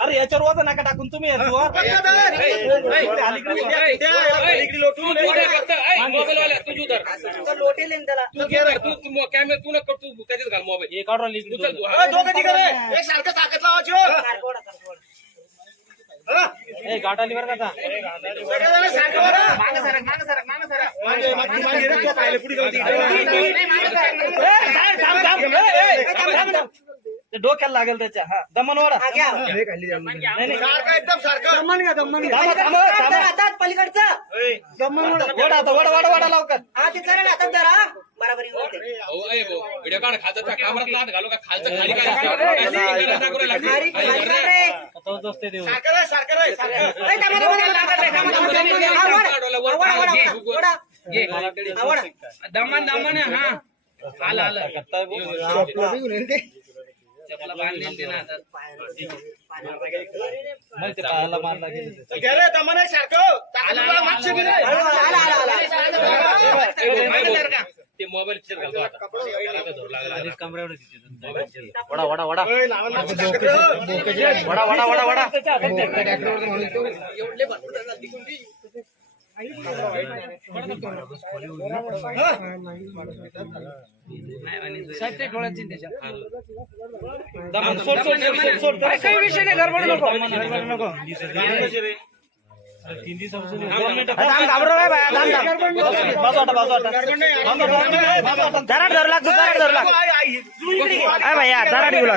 अरे याच्यावर वजन नका टाकून तुम्ही. कॅमेरा तू नको त्याच्यात घाल मोबाईल हा. सारखं ताकद लावायची हो. हा? गाठाली बरं का पुढे ते डोक्याला लागेल त्याच्या हा दमन हा, थांबा, थांबा, थांबा, हातात थांबा. हातात पलीकडचं वडा आता वडा वडा वडा लवकर हा ते करा ना हातात धरा बराबरी होते भाऊ, ए भाऊ, व्हिडिओ काढ खालचा त्या कॅमेरात लाट घालू का खालचं खाली काय असं दाखवू राहिला. खाली खाली अरे, कर रे. तोच असते देऊ सारखं रे, सारखं रे, सारखं. ए, थांबा, थांबा, थांबा, थांबा, थांबा, थांबा, थांबा. हा, वडा. हा, वडा, वडा, वडा, वडा. हा, वडा. दमन दमन आहे, हा आलं आलं. चपला बांधलेली ते ना हातात. नाही ते. पायाला मारला गेलं ते. मागे मोबाईल खिशात घालतो आता. आता लागला. आधीच कमरेवर तिथे. वडा वडा वडा. वडा वडा वडा. वडा दमन काही विषय नाही गडबड नको गडबड नको तीन दिवसापासून धरा धरू लागतो धरा धरू लागतो. भैया धरा ठेवला.